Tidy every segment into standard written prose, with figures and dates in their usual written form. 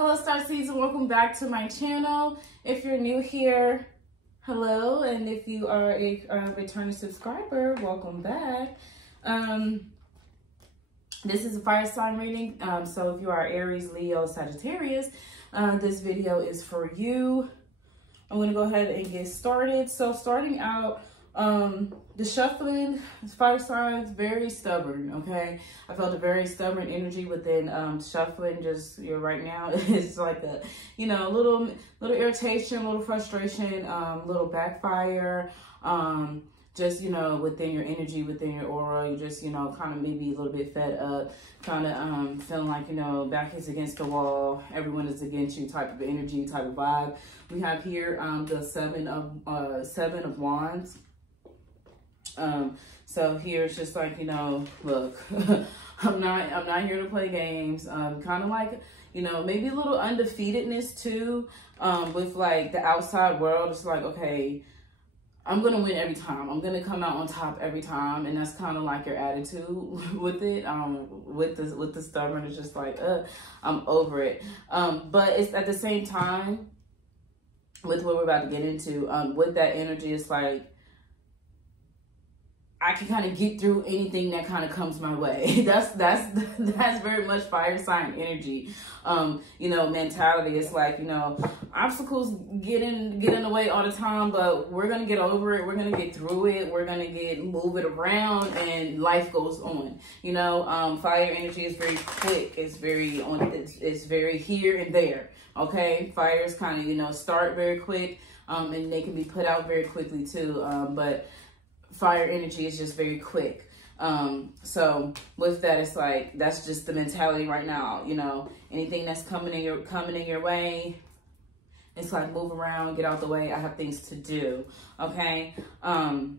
Hello Star Seeds, and welcome back to my channel. If you're new here, hello, and if you are a returning subscriber, welcome back. This is a fire sign reading, so if you are Aries, Leo, Sagittarius, this video is for you. I'm going to go ahead and get started. So starting out, the shuffling, fire signs, very stubborn, okay? I felt a very stubborn energy within shuffling. Just right now, it's like a, little irritation, little frustration, little backfire, just, within your energy, within your aura. You just, kind of maybe a little bit fed up, kind of feeling like, back is against the wall, everyone is against you type of energy, type of vibe. We have here the seven of wands. So here it's just like, look, I'm not here to play games. Kind of like, maybe a little undefeatedness too, with like the outside world. It's like, okay, I'm going to win every time. I'm going to come out on top every time. And that's kind of like your attitude with it. With the stubborn, it's just like, I'm over it. But it's at the same time with what we're about to get into, with that energy, it's like, I can kind of get through anything that kind of comes my way. That's very much fire sign energy. Mentality. It's like, obstacles get in the way all the time, but we're going to get over it. We're going to get through it. We're going to move it around, and life goes on. Fire energy is very quick. It's very here and there. Okay. Fires kind of, start very quick, and they can be put out very quickly too. But fire energy is just very quick. So with that, it's like, that's just the mentality right now. Anything that's coming in your way, it's like, move around, get out the way. I have things to do. Okay. And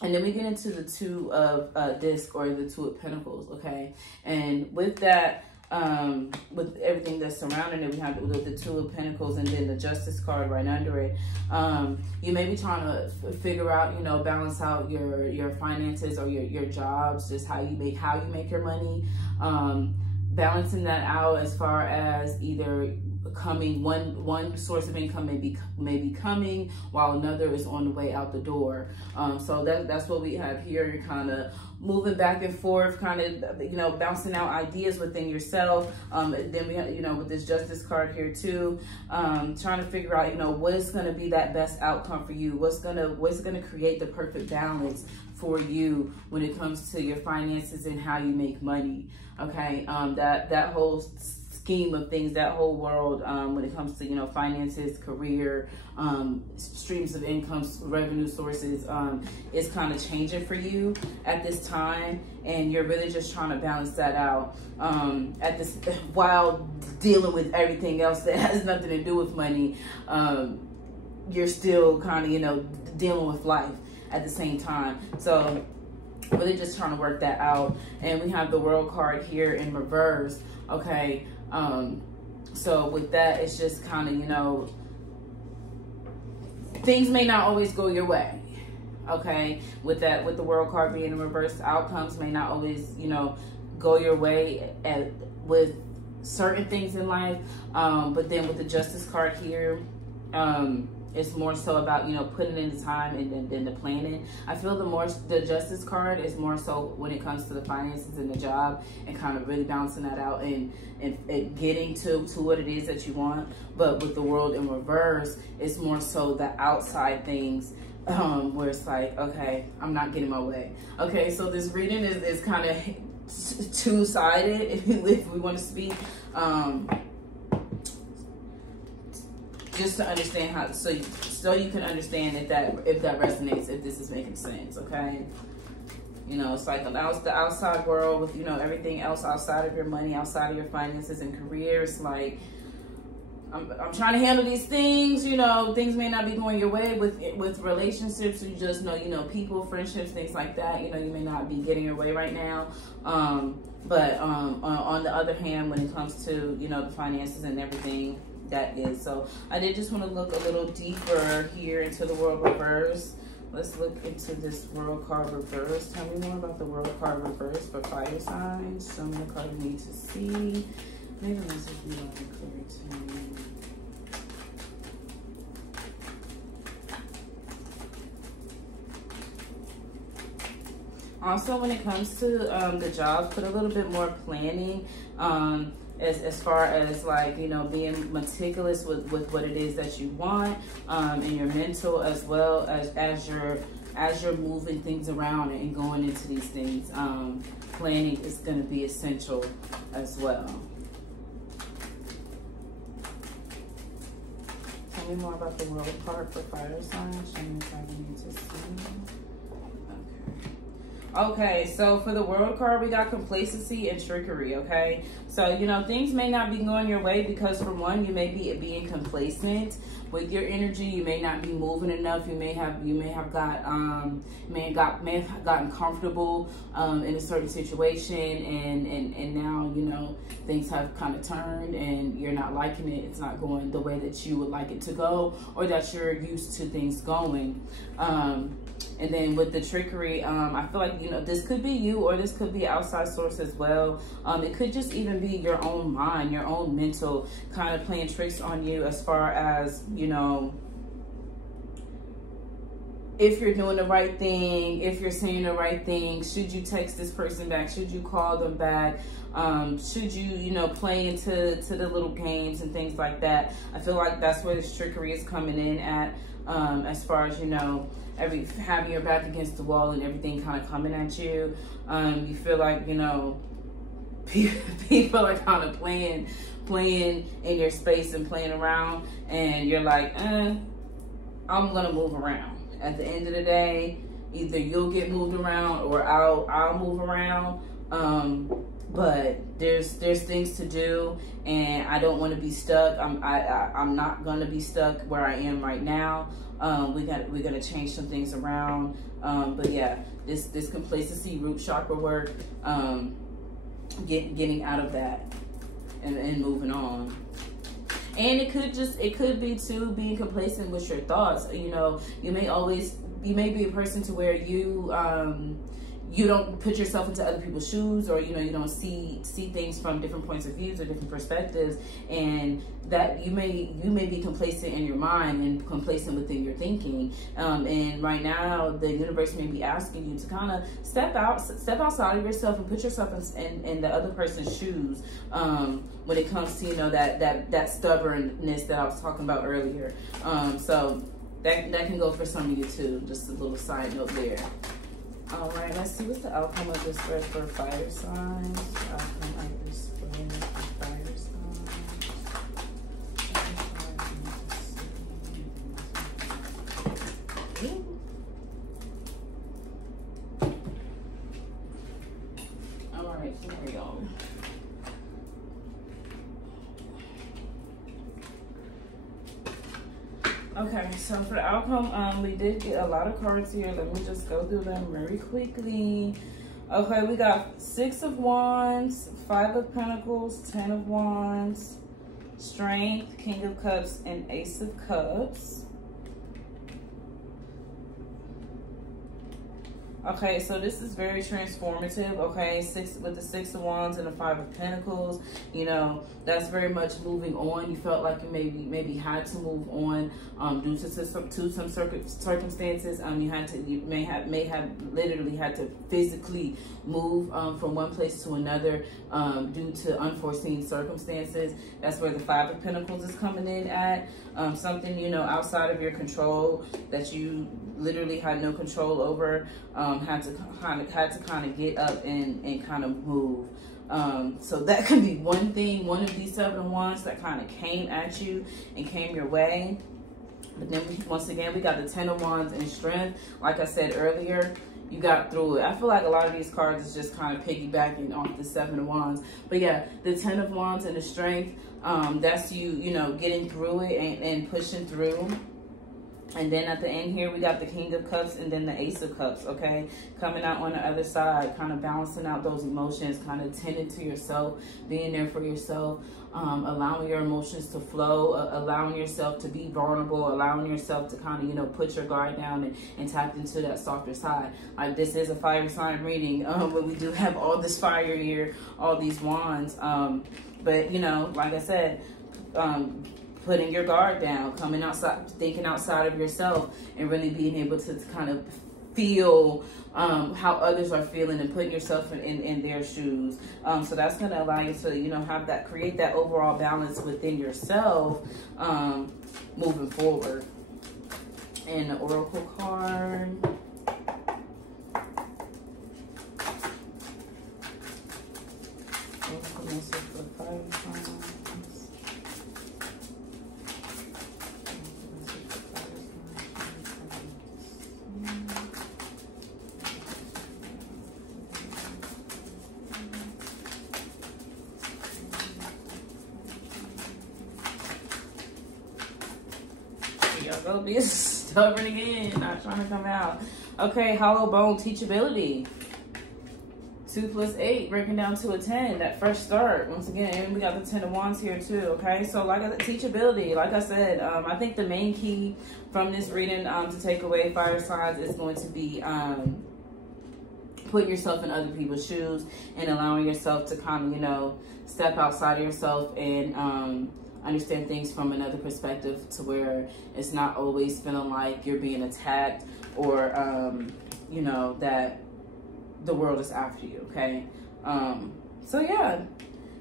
then we get into the two of disc, or the two of pentacles. Okay. And with that, with everything that's surrounding it, we have the two of pentacles, and then the justice card right under it. You may be trying to figure out, balance out your finances or your jobs, just how you make your money, balancing that out as far as either coming, one source of income may be coming while another is on the way out the door. So that's what we have here. You're kind of moving back and forth, kind of, bouncing out ideas within yourself. Then we have, with this justice card here too, trying to figure out, what is going to be that best outcome for you? What's going to create the perfect balance for you when it comes to your finances and how you make money. Okay. That whole scheme of things, that whole world, when it comes to, finances, career, streams of income, revenue sources, is kind of changing for you at this time. And you're really just trying to balance that out, while dealing with everything else that has nothing to do with money. You're still kind of, dealing with life at the same time. So really just trying to work that out. And we have the World card here in reverse. Okay. So with that, it's just kind of, things may not always go your way. Okay. With the World card being in reverse, outcomes may not always, go your way with certain things in life. But then with the Justice card here, it's more so about, putting in the time and then the planning. I feel the Justice card is more so when it comes to the finances and the job, and kind of really balancing that out and getting to what it is that you want. But with the World in reverse, it's more so the outside things, where it's like, okay, I'm not getting my way. Okay, so this reading is kind of two-sided, if we want to speak. Just to understand how, so you can understand if that resonates, if this is making sense. Okay, it's like the outside world with everything else outside of your money, outside of your finances and career. It's like, I'm trying to handle these things. Things may not be going your way with relationships. You just know, people, friendships, things like that. You may not be getting your way right now. But on the other hand, when it comes to the finances and everything, that is. So I did just want to look a little deeper here into the World reverse. Let's look into this World card reverse. Tell me more about the World card reverse for fire signs. Show me the card you need to see. Maybe this is Also, when it comes to the jobs, put a little bit more planning as far as like, you know, being meticulous with what it is that you want, and your mental, as well as you're moving things around and going into these things. Planning is going to be essential as well. Tell me more about the world card for fire signs. Show me if I need to see. Okay, so for the world card, we got complacency and trickery, okay? So, you know, things may not be going your way because, for one, you may be being complacent with your energy. You may not be moving enough. You may have gotten comfortable in a certain situation, and now, you know, things have kind of turned and you're not liking it. It's not going the way that you would like it to go, or that you're used to things going. And then with the trickery, I feel like, you know, this could be you, or this could be outside source as well. It could just even be your own mind, your own mental, kind of playing tricks on you, as far as, you know, if you're doing the right thing, if you're saying the right thing, should you text this person back? Should you call them back? Should you, you know, play into the little games and things like that? I feel like that's where this trickery is coming in at, as far as, you know, having your back against the wall and everything kind of coming at you. You feel like, you know, people are kind of playing in your space and playing around, and you're like, I'm gonna move around. At the end of the day, either you'll get moved around or I'll move around. But there's things to do, and I don't want to be stuck. I'm not gonna be stuck where I am right now. We're gonna change some things around. But yeah, this complacency, root chakra work, getting out of that and moving on. And it could be too being complacent with your thoughts. You know, you may be a person to where you don't put yourself into other people's shoes, or, you know, you don't see things from different points of views or different perspectives, and that you may be complacent in your mind and complacent within your thinking. And right now, the universe may be asking you to kind of step outside of yourself and put yourself in the other person's shoes, when it comes to, you know, that stubbornness that I was talking about earlier. So that can go for some of you too. Just a little side note there. All right, let's see what's the outcome of this spread for fire signs. Outcome of this spread for fire signs. All right, here we go. Okay, so for the outcome, we did get a lot of cards here. Let me just go through them very quickly. Okay, we got 6 of Wands, 5 of Pentacles, 10 of Wands, Strength, King of Cups, and Ace of Cups. Okay, so this is very transformative. Okay, with the 6 of Wands and the 5 of Pentacles, you know, that's very much moving on. You felt like you maybe had to move on due to some circumstances. You may have literally had to physically move from one place to another due to unforeseen circumstances. That's where the 5 of Pentacles is coming in at. Something, you know, outside of your control that you literally had no control over, had to kind of get up and kind of move. So that could be one thing, one of these 7 of Wands that kind of came at you and came your way. But then once again, we got the 10 of Wands and Strength. Like I said earlier, you got through it. I feel like a lot of these cards is just kind of piggybacking off the 7 of Wands. But yeah, the 10 of Wands and the Strength, that's you know, getting through it and pushing through. And then at the end here, we got the King of Cups and then the Ace of Cups, okay? Coming out on the other side, kind of balancing out those emotions, kind of tending to yourself, being there for yourself, allowing your emotions to flow, allowing yourself to be vulnerable, allowing yourself to kind of, you know, put your guard down and tap into that softer side. Like, this is a fire sign reading, but we do have all this fire here, all these wands. But, you know, like I said, putting your guard down, coming outside, thinking outside of yourself, and really being able to kind of feel how others are feeling and putting yourself in their shoes. So that's going to allow you to, you know, have that, create that overall balance within yourself moving forward. And the Oracle card. Oracle message for the fire signs. Y'all go be stubborn again, not trying to come out. Okay, hollow bone teachability. 2 + 8, breaking down to a 10. That fresh start. Once again, and we got the 10 of Wands here too. Okay, so like I said, teachability. Like I said, I think the main key from this reading to take away, fire signs, is going to be putting yourself in other people's shoes and allowing yourself to kind of, you know, step outside of yourself and understand things from another perspective, to where it's not always feeling like you're being attacked or, you know, that the world is after you, okay? So yeah,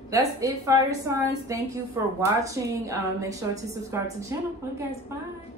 that's it, fire signs. Thank you for watching. Make sure to subscribe to the channel. Okay, guys, bye.